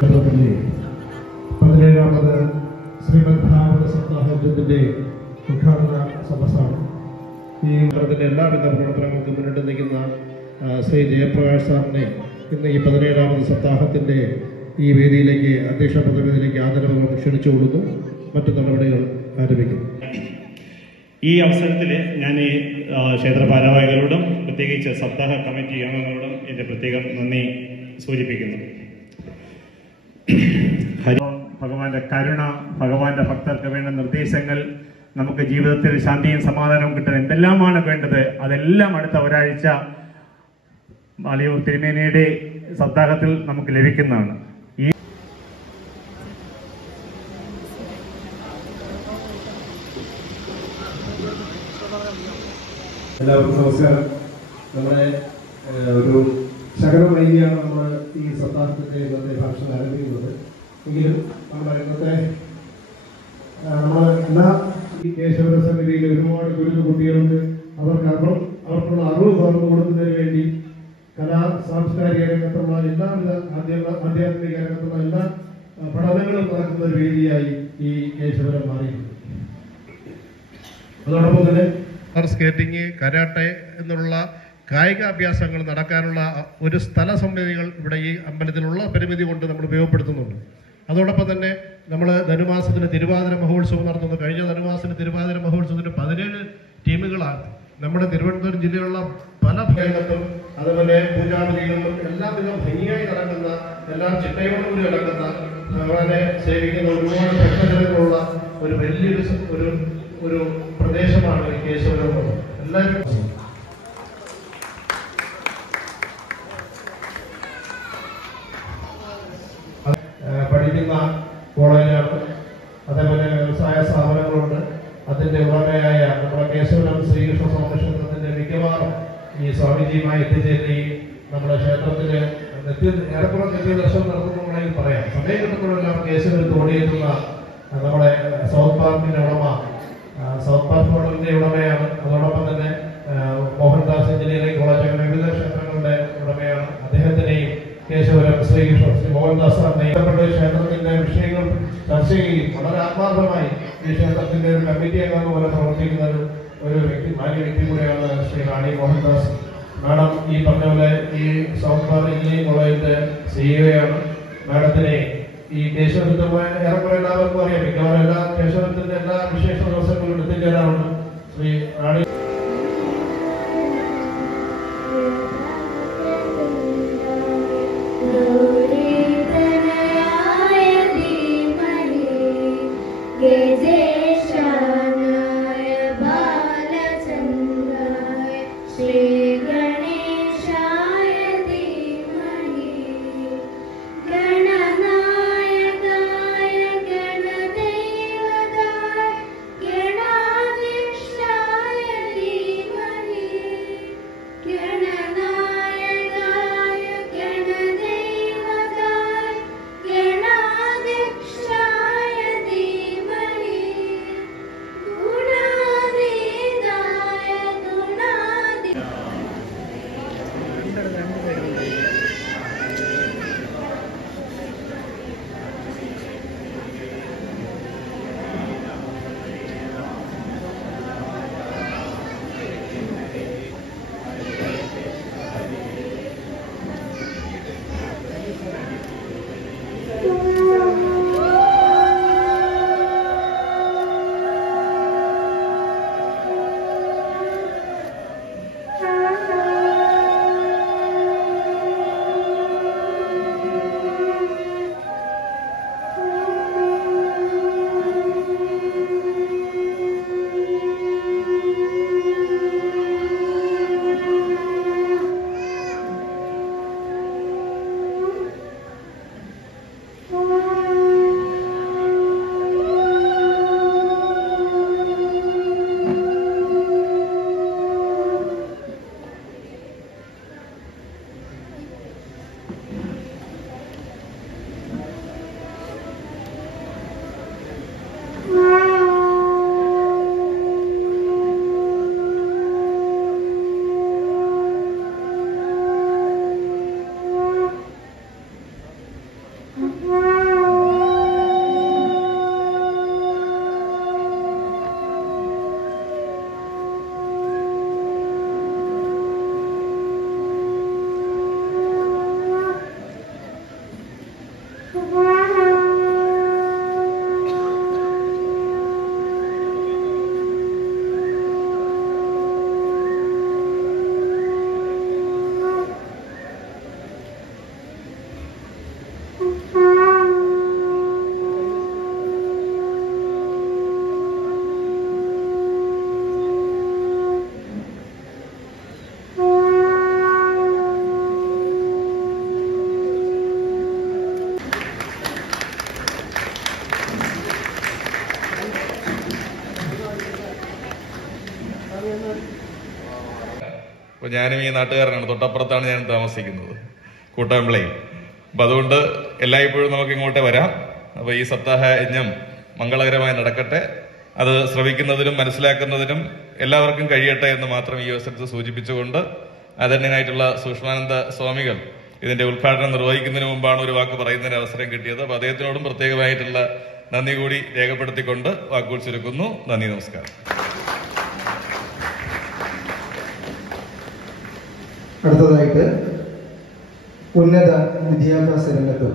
17ാമത് ശ്രീമദ് ഭാഗവത സപ്താഹത്തിന്റെ ഉദ്ഘാടന സദസ്സാണ്. ഈ മഠത്തിന്റെ എല്ലാവിധ പ്രവർത്തനങ്ങൾക്കും മുന്നിട്ട് നിൽക്കുന്ന ശ്രീ ജയപ്രകാശ് സാറിനെ ഇന്ന് ഈ 17ാമത് സപ്താഹത്തിന്റെ ഈ വേദിയിലേക്ക് അധ്യക്ഷ പദവിയിലേക്ക് ആദരവുകൾ ക്ഷണിച്ചുകൊള്ളുന്നു. മറ്റു നടപടികൾ ആരംഭിക്കുന്നു. ഈ അവസരത്തിൽ ഞാൻ ഈ ക്ഷേത്ര ഭാരവാഹികളോടും പ്രത്യേകിച്ച് സപ്താഹ കമ്മിറ്റി അംഗങ്ങളോടും എൻ്റെ പ്രത്യേകം നന്ദി സൂചിപ്പിക്കുന്നു. ഭഗവാന്റെ കരുണ, ഭഗവാന്റെ ഭക്തർക്ക് വേണ്ട നിർദ്ദേശങ്ങൾ, നമുക്ക് ജീവിതത്തിൽ ശാന്തിയും സമാധാനവും കിട്ടാൻ എന്തെല്ലാമാണ് വേണ്ടത് അതെല്ലാം അടുത്ത ഒരാഴ്ച മാളിയൂർ തിരുമേനിയുടെ സപ്താഹത്തിൽ നമുക്ക് ലഭിക്കുന്നതാണ്. എല്ലാവർക്കും നമസ്കാരം. നമ്മുടെ ഒരു ശകലം വൈകിയാണ് നമ്മൾ ഈ സപ്താഹത്തിന്റെ ഇന്നത്തെ ഭാഷണം ആരംഭിക്കുന്നത്. എങ്കിലും നമ്മുടെ ഇന്നത്തെ എല്ലാ ഈ കേശവര സമിതിയിൽ ഒരുപാട് ഗുരുത കുട്ടികൾക്ക് അവർക്കുള്ള അറിവ് പകർന്നു കൊടുക്കുന്നതിന് വേണ്ടി സാംസ്കാരിക രംഗത്തുള്ള എല്ലാവിധ ആധ്യാത്മിക രംഗത്തുള്ള എല്ലാ പഠനങ്ങളും നടക്കുന്ന ഒരു വേദിയായി ഈ കേശവരം മാറിയിട്ടുണ്ട്. അതോടൊപ്പം തന്നെ സ്കേറ്റിംഗ്, കരാട്ടെ എന്നുള്ള കായിക അഭ്യാസങ്ങൾ നടക്കാനുള്ള ഒരു സ്ഥല സമിതികൾ ഇവിടെ ഈ അമ്പലത്തിലുള്ള പരിമിതി കൊണ്ട് നമ്മൾ ഉപയോഗപ്പെടുത്തുന്നുണ്ട്. അതോടൊപ്പം തന്നെ നമ്മൾ ധനുമാസത്തിന് തിരുവാതിര മഹോത്സവം നടത്തുന്നു. കഴിഞ്ഞ ധനുമാസത്തിന് തിരുവാതിര മഹോത്സവത്തിന് 17 ടീമുകളാണ് നമ്മുടെ തിരുവനന്തപുരം ജില്ലയിലുള്ള പല ഭാഗത്തും അതുപോലെ പൂജാവിധികളിലും എല്ലാവിധ ഭംഗിയായി നടക്കുന്ന, എല്ലാം ചിട്ടയോടുകൂടി നടക്കുന്ന, ഭഗവാനെ സേവിക്കുന്ന ഒരുപാട് ഭക്തജനങ്ങളുള്ള ഒരു വലിയൊരു ഒരു പ്രദേശമാണ് ഈ കേശവരം. എല്ലാവരും പഠിക്കുന്ന കോളേജാണ്. അതേപോലെ വ്യവസായ സ്ഥാപനങ്ങളുണ്ട്. അതിന്റെ ഉടമയായ നമ്മുടെ കേശവരം ശ്രീകൃഷ്ണ സംരക്ഷണത്തിന്റെ മിക്കവാറും ഈ സ്വാമിജിയുമായി എത്തിച്ചേരി നമ്മുടെ ക്ഷേത്രത്തില് ഏറെക്കുറെ നിത്യദർശനം നടത്തുന്നതായി പറയാം. സമയം കിട്ടുമ്പോഴെല്ലാം കേശവരത്ത് ഓടിയെത്തുന്ന നമ്മുടെ സൗത്ത് പാർക്കിന്റെ ഉടമ, സൗത്ത് പാർക്ക് ഹോട്ടലിന്റെ ഉടമയാണ്. അതോടൊപ്പം തന്നെ മോഹൻദാസ് എഞ്ചിനീയറിംഗ് കോളേജ്, അങ്ങനെ വിവിധ ക്ഷേത്രങ്ങളുടെ ഉടമയാണ്. അദ്ദേഹത്തിനെയും കേശവരം ശ്രീ മോഹൻദാസ് സാറിനെയും ക്ഷേത്രത്തിന്റെ വിഷയങ്ങൾ ചർച്ച ചെയ്യുകയും വളരെ ആത്മാർത്ഥമായി ഈ ക്ഷേത്രത്തിന്റെ ഒരു കമ്മിറ്റി അംഗം പോലെ പ്രവർത്തിക്കുന്ന ഒരു മാന്യ വ്യക്തി കൂടെയാണ് ശ്രീ റാണി മോഹൻദാസ് മാഡം. ഈ പറഞ്ഞ പോലെ ഈ സൗത്ത് പാർക്ക് എഞ്ചിനീയറിംഗ് കോളേജിന്റെ CEO ആണ്. മാഡത്തിനെ ഈ കേശവരത്ത് ഏറെക്കുറെ എല്ലാവർക്കും അറിയാം. മിക്കവാറും എല്ലാ കേശവരത്തിന്റെ എല്ലാ വിശേഷ ദിവസങ്ങളും എത്തിച്ചേരാറുണ്ട്. ശ്രീ റാണി അപ്പോൾ ഞാനും ഈ നാട്ടുകാരനാണ്, തൊട്ടപ്പുറത്താണ് ഞാൻ താമസിക്കുന്നത്, കൂട്ടാമ്പിളയിൽ. അപ്പം അതുകൊണ്ട് എല്ലായ്പ്പോഴും നമുക്ക് ഇങ്ങോട്ടേ വരാം. അപ്പോൾ ഈ സപ്താഹ യജ്ഞം മംഗളകരമായി നടക്കട്ടെ, അത് ശ്രവിക്കുന്നതിനും മനസ്സിലാക്കുന്നതിനും എല്ലാവർക്കും കഴിയട്ടെ എന്ന് മാത്രം ഈ അവസരത്തിൽ സൂചിപ്പിച്ചുകൊണ്ട് ആദരണീയനായിട്ടുള്ള സൂക്ഷ്മാനന്ദ സ്വാമികൾ ഇതിന്റെ ഉദ്ഘാടനം നിർവഹിക്കുന്നതിന് മുമ്പാണ് ഒരു വാക്ക് പറയുന്നതിന് അവസരം കിട്ടിയത്. അപ്പോൾ അദ്ദേഹത്തിനോടും പ്രത്യേകമായിട്ടുള്ള നന്ദി കൂടി രേഖപ്പെടുത്തിക്കൊണ്ട് വാക്കുകൾ ചുരുക്കുന്നു. നന്ദി, നമസ്കാരം. അടുത്തതായിട്ട് ഉന്നത വിദ്യാഭ്യാസ രംഗത്ത്